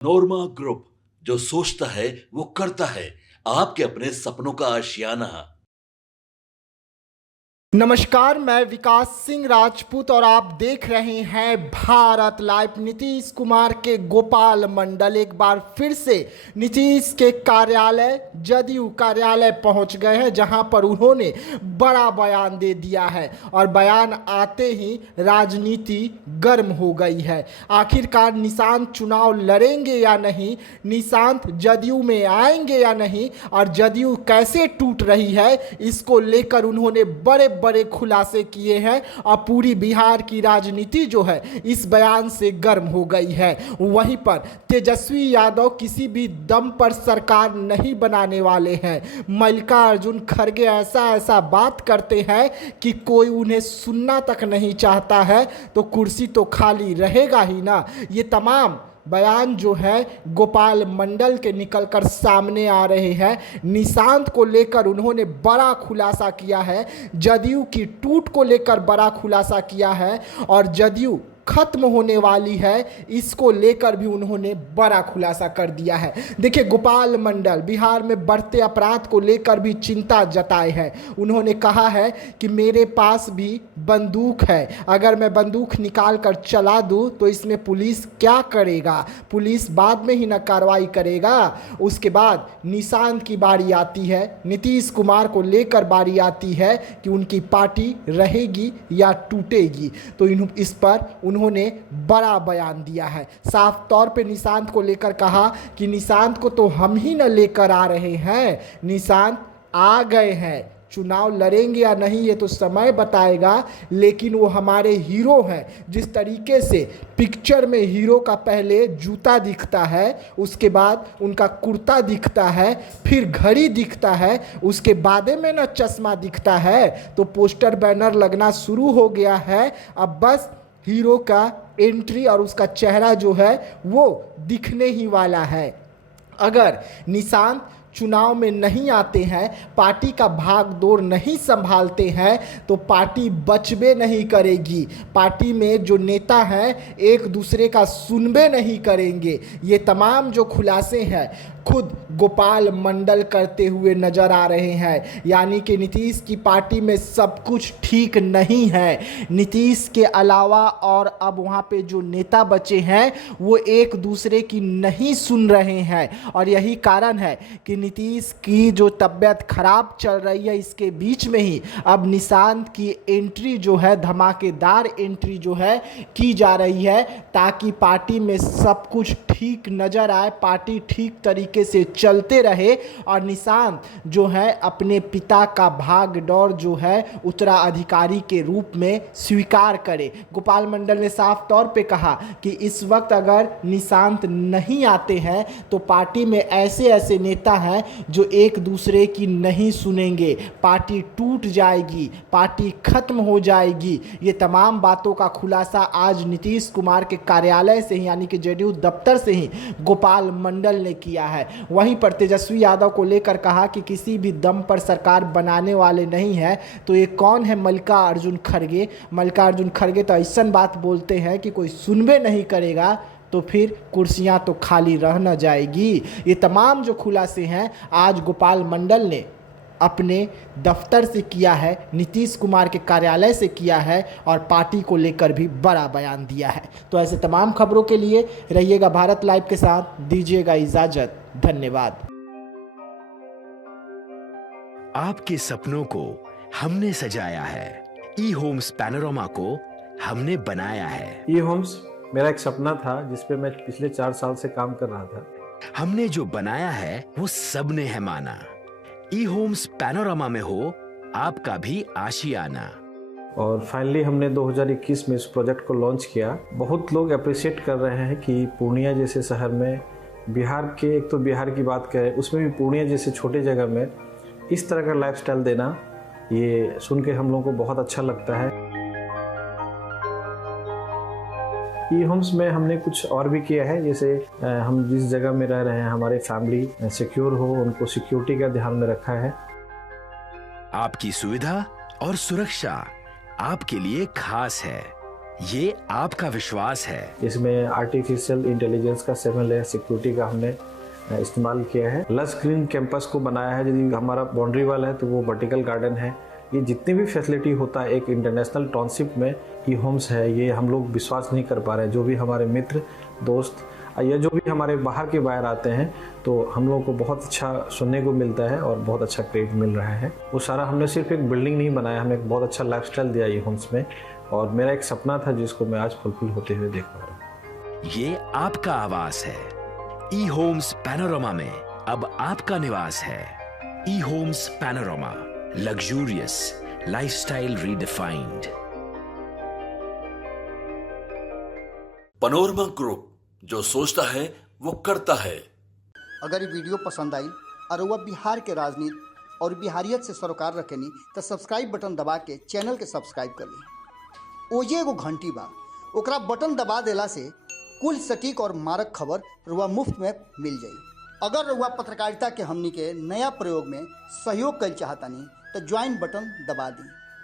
नोरमा group, जो सोचता है वो करता है। आपके अपने सपनों का आशियाना। नमस्कार, मैं विकास सिंह राजपूत और आप देख रहे हैं भारत लाइव। नीतीश कुमार के गोपाल मंडल एक बार फिर से नीतीश के कार्यालय जदयू कार्यालय पहुंच गए हैं, जहां पर उन्होंने बड़ा बयान दे दिया है और बयान आते ही राजनीति गर्म हो गई है। आखिरकार निशांत चुनाव लड़ेंगे या नहीं, निशांत जदयू में आएंगे या नहीं और जदयू कैसे टूट रही है, इसको लेकर उन्होंने बड़े बड़े खुलासे किए हैं और पूरी बिहार की राजनीति जो है इस बयान से गर्म हो गई है। वहीं पर तेजस्वी यादव किसी भी दम पर सरकार नहीं बनाने वाले हैं। मल्लिकार्जुन खड़गे ऐसा बात करते हैं कि कोई उन्हें सुनना तक नहीं चाहता है, तो कुर्सी तो खाली रहेगा ही ना। ये तमाम बयान जो है गोपाल मंडल के निकलकर सामने आ रहे हैं। निशांत को लेकर उन्होंने बड़ा खुलासा किया है, जदयू की टूट को लेकर बड़ा खुलासा किया है और जदयू खत्म होने वाली है, इसको लेकर भी उन्होंने बड़ा खुलासा कर दिया है। देखिए, गोपाल मंडल बिहार में बढ़ते अपराध को लेकर भी चिंता जताए हैं। उन्होंने कहा है कि मेरे पास भी बंदूक है, अगर मैं बंदूक निकाल कर चला दूं तो इसमें पुलिस क्या करेगा, पुलिस बाद में ही ना कार्रवाई करेगा। उसके बाद निशांत की बारी आती है, नीतीश कुमार को लेकर बारी आती है कि उनकी पार्टी रहेगी या टूटेगी। तो इस पर उन्होंने बड़ा बयान दिया है। साफ तौर पे निशांत को लेकर कहा कि निशांत को तो हम ही न लेकर आ रहे हैं, निशांत आ गए हैं। चुनाव लड़ेंगे या नहीं ये तो समय बताएगा, लेकिन वो हमारे हीरो हैं। जिस तरीके से पिक्चर में हीरो का पहले जूता दिखता है, उसके बाद उनका कुर्ता दिखता है, फिर घड़ी दिखता है, उसके बाद में ना चश्मा दिखता है, तो पोस्टर बैनर लगना शुरू हो गया है। अब बस हीरो का एंट्री और उसका चेहरा जो है वो दिखने ही वाला है। अगर निशांत चुनाव में नहीं आते हैं, पार्टी का भागदौड़ नहीं संभालते हैं, तो पार्टी बचबे नहीं करेगी। पार्टी में जो नेता हैं एक दूसरे का सुनबे नहीं करेंगे। ये तमाम जो खुलासे हैं खुद गोपाल मंडल करते हुए नजर आ रहे हैं। यानी कि नीतीश की पार्टी में सब कुछ ठीक नहीं है। नीतीश के अलावा और अब वहाँ पे जो नेता बचे हैं वो एक दूसरे की नहीं सुन रहे हैं और यही कारण है कि नीतीश की जो तबीयत खराब चल रही है, इसके बीच में ही अब निशांत की एंट्री जो है, धमाकेदार एंट्री जो है की जा रही है, ताकि पार्टी में सब कुछ ठीक नजर आए, पार्टी ठीक तरीके से चलते रहे और निशांत जो है अपने पिता का भागदौड़ जो है उत्तराधिकारी के रूप में स्वीकार करे। गोपाल मंडल ने साफ तौर पे कहा कि इस वक्त अगर निशांत नहीं आते हैं तो पार्टी में ऐसे ऐसे नेता हैं जो एक दूसरे की नहीं सुनेंगे, पार्टी टूट जाएगी, पार्टी खत्म हो जाएगी। ये तमाम बातों का खुलासा आज नीतीश कुमार के कार्यालय से ही, यानी कि जेडीयू दफ्तर से ही गोपाल मंडल ने किया है। वहीं पर तेजस्वी यादव को लेकर कहा कि किसी भी दम पर सरकार बनाने वाले नहीं है। तो ये कौन है? मल्लिकार्जुन खड़गे। मल्लिकार्जुन खड़गे तो ऐसा बात बोलते हैं कि कोई सुनबे नहीं करेगा तो फिर कुर्सियां तो खाली रह न जाएगी। ये तमाम जो खुलासे हैं आज गोपाल मंडल ने अपने दफ्तर से किया है, नीतीश कुमार के कार्यालय से किया है और पार्टी को लेकर भी बड़ा बयान दिया है। तो ऐसे तमाम खबरों के लिए रहिएगा भारत लाइव के साथ, दीजिएगा इजाजत। धन्यवाद। आपके सपनों को हमने सजाया है, ई होम्स पैनोरमा को हमने बनाया है। ई होम्स मेरा एक सपना था जिस पे मैं पिछले 4 साल से काम कर रहा था। हमने जो बनाया है वो सबने है माना। ई होम्स पैनोरमा में हो आपका भी आशियाना। और फाइनली हमने 2021 में इस प्रोजेक्ट को लॉन्च किया। बहुत लोग अप्रिशिएट कर रहे हैं कि पूर्णिया जैसे शहर में, बिहार के, एक तो बिहार की बात करें उसमें भी पूर्णिया जैसे छोटे जगह में इस तरह का लाइफस्टाइल देना, ये सुन के हम लोगों को बहुत अच्छा लगता है। ई होम्स में हमने कुछ और भी किया है, जैसे हम जिस जगह में रह रहे हैं हमारे फैमिली सिक्योर हो, उनको सिक्योरिटी का ध्यान में रखा है। आपकी सुविधा और सुरक्षा आपके लिए खास है। ये आपका विश्वास है। इसमें आर्टिफिशियल इंटेलिजेंस का 7 लेयर सिक्योरिटी का हमने इस्तेमाल किया है। लस ग्रीन कैंपस को बनाया है। यदि हमारा बाउंड्री वाल है तो वो वर्टिकल गार्डन है। ये जितनी भी फैसिलिटी होता है एक इंटरनेशनल टाउनशिप में ई होम्स है, ये हम लोग विश्वास नहीं कर पा रहे हैं। जो भी हमारे मित्र दोस्त या जो भी हमारे बाहर के बाहर आते हैं तो हम लोगों को बहुत अच्छा सुनने को मिलता है और बहुत अच्छा क्रेडिट मिल रहा है। वो सारा हमने सिर्फ एक बिल्डिंग नहीं बनाया, हमें एक बहुत अच्छा लाइफस्टाइल दिया ई होम्स में, और मेरा एक सपना था जिसको मैं आज फुलफिल होते हुए देख पा रहा हूँ। ये आपका आवास है। ई होम्स पैनोरामा में अब आपका निवास है। E homes Panorama, luxurious lifestyle redefined. Panorama group, जो सोचता है वो करता है। अगर ये वीडियो पसंद आई और वह बिहार के राजनीति और बिहारियत से सरोकार रखेनी तो सब्सक्राइब बटन दबा के चैनल के सब्सक्राइब कर ली। ओजे एगो घंटी बा, ओकरा बटन दबा देला से कुल सटीक और मारक खबर रुआ मुफ्त में मिल जाई। अगर रुआ पत्रकारिता के हमनी के नया प्रयोग में सहयोग कर चाहतानी तो ज्वाइन बटन दबा दी।